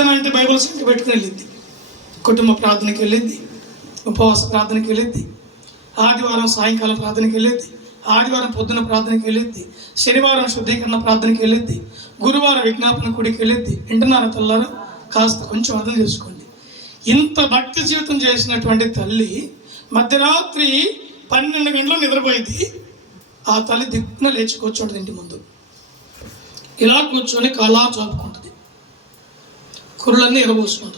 ప్రార్థన అంటే బైబిల్ సంఖ్య పెట్టుకుని వెళ్ళిద్ది, కుటుంబ ప్రార్థనకి వెళ్ళిద్ది, ఉపవాస ప్రార్థనకి వెళ్ళిద్ది, ఆదివారం సాయంకాలం ప్రార్థనకి వెళ్ళిద్ది, ఆదివారం పొద్దున ప్రార్థనకి వెళ్ళిద్ది, శనివారం శుద్ధీకరణ ప్రార్థనకి వెళ్ళిద్ది, గురువారం విజ్ఞాపన కూడికి వెళ్ళిద్ది. వింటున్నారా తల్లారా? కాస్త కొంచెం అర్థం చేసుకోండి. ఇంత భక్తి జీవితం చేసినటువంటి తల్లి మధ్యరాత్రి 12 గంటలు నిద్రపోయింది. ఆ తల్లి దిక్కున లేచి కూర్చోండి ఇంటి ముందు, ఇలా కూర్చొని కళా చాపుకుంటుంది, కుర్రలన్నీ ఎరబోసుకుంటుంది.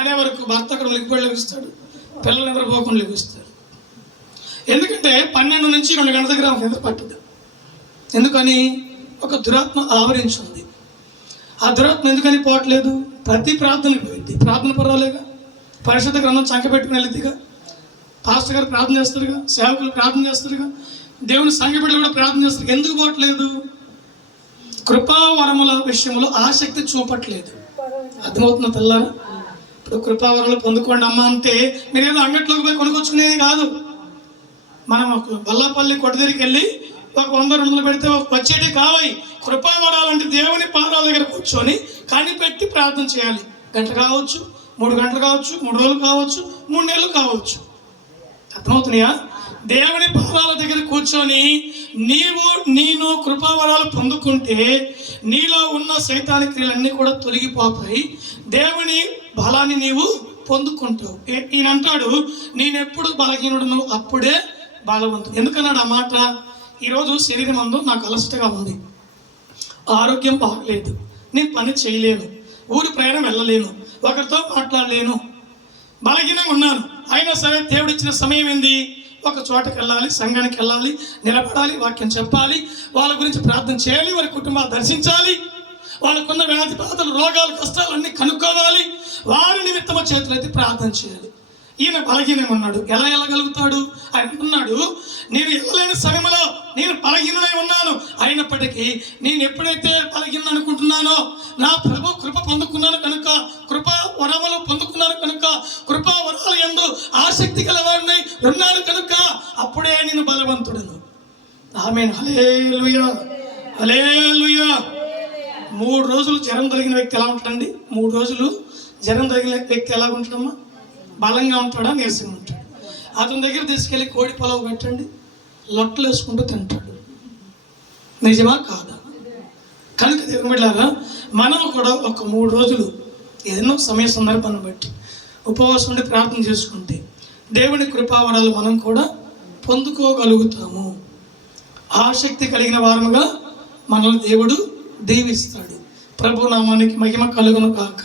అనే వరకు భర్త అక్కడ వెలిగిపోయి లెగిస్తాడు, పిల్లలు నిద్రపోకుండా లెగిస్తారు. ఎందుకంటే 12 నుంచి 2 గంటల దగ్గర నిద్ర పట్టదు. ఎందుకని? ఒక దురాత్మ ఆవరించింది. ఆ దురాత్మ ఎందుకని పోవట్లేదు? ప్రతి ప్రార్థనకు పోయింది. ప్రార్థన పర్వాలేగా, పరిశుద్ధ గ్రంథం చంక పెట్టుకుని వెళ్ళిద్దిగా, పాస్టర్ గారు ప్రార్థన చేస్తారుగా, సేవకులు ప్రార్థన చేస్తారుగా, దేవుని సంఘ బిడ్డలు కూడా ప్రార్థన చేస్తారు. ఎందుకు పోవట్లేదు? కృపావరముల విషయంలో ఆసక్తి చూపట్లేదు. అర్థమవుతున్న తెల్లారా? ఇప్పుడు కృపావరములు పొందుకోండి అమ్మ అంటే మీరు ఏదో అంగట్లోకి పోయి కొనుక్కొచ్చుకునేది కాదు. మనం ఒక బల్లాపల్లి కొట్ట దగ్గరికి వెళ్ళి ఒక 100-200 పెడితే వచ్చేటి కావాలి. కృపావరాలంటే దేవుని పాదాల దగ్గర కూర్చొని కనిపెట్టి ప్రార్థన చేయాలి. గంట కావచ్చు, 3 గంటలు కావచ్చు, 3 రోజులు కావచ్చు, 3 నెలలు కావచ్చు. అర్థమవుతున్నాయా? దేవుని పాదాల దగ్గర కూర్చొని నేను కృపావరాలు పొందుకుంటే నీలో ఉన్న సైతానిక క్రియలన్నీ కూడా తొలగిపోతాయి. దేవుని బలాన్ని నీవు పొందుకుంటావు. ఈయన అంటాడు, నేనెప్పుడు బలహీనుడును అప్పుడే బలవంతుడు. ఎందుకన్నాడు ఆ మాట? ఈరోజు శరీరం అందు నాకు అలసటగా ఉంది, ఆరోగ్యం బాగలేదు, నేను పని చేయలేను, ఊరి ప్రయాణం వెళ్ళలేను, ఒకరితో మాట్లాడలేను, బలహీనంగా ఉన్నాను. అయినా సరే దేవుడు ఇచ్చిన సమయం ఏంది? ఒక చోటకి వెళ్ళాలి, సంఘానికి వెళ్ళాలి, నిలబడాలి, వాక్యం చెప్పాలి, వాళ్ళ గురించి ప్రార్థన చేయాలి, వారి కుటుంబాలు దర్శించాలి, వాళ్ళకున్న వ్యాధి బాధలు, రోగాలు, కష్టాలు అన్నీ కనుక్కోవాలి, వారి నిమిత్తమ చేతులైతే ప్రార్థన చేయాలి. ఈయన బలహీనంగా ఉన్నాడు. ఎలా వెళ్ళగలుగుతాడు? ఆయన అంటున్నాడు, నేను వెళ్ళలేని సమయంలో నేను బలహీనుడై ఉన్నాను, అయినప్పటికీ నేను ఎప్పుడైతే బలహీన అనుకుంటున్నానో నా ప్రభు కృప పొందుకున్నాను కనుక, కృపా వరములు పొందుకున్నాను కనుక, కృపా వరాలు యందు ఆసక్తి గలవాడినై ఉన్నాను కనుక అప్పుడే నేను బలవంతుడను. ఆమేన్. హల్లెలూయా, హల్లెలూయా. 3 రోజులు జ్వరం కలిగిన వ్యక్తి ఎలా ఉంటాడండి? 3 రోజులు జ్వరం కలిగిన వ్యక్తి ఎలా ఉంటాడమ్మా? బలంగా ఉంటాడా, నీరసంగా ఉంటాడు? అతని దగ్గర తీసుకెళ్ళి కోడి పొలవ పెట్టండి, లొట్టలు వేసుకుంటూ తింటాడు. నిజమా కాదా? కనుక దేవుని బిడ్డలారా, మనం కూడా ఒక 3 రోజులు ఏదైనా సమయ సందర్భాన్ని బట్టి ఉపవాసం ఉండి ప్రార్థన చేసుకుంటే దేవుని కృపావరాలు మనం కూడా పొందుకోగలుగుతాము. ఆసక్తి కలిగిన వారముగా మనల్ని దేవుడు దీవిస్తాడు. ప్రభు నామానికి మహిమ కలుగును కాక.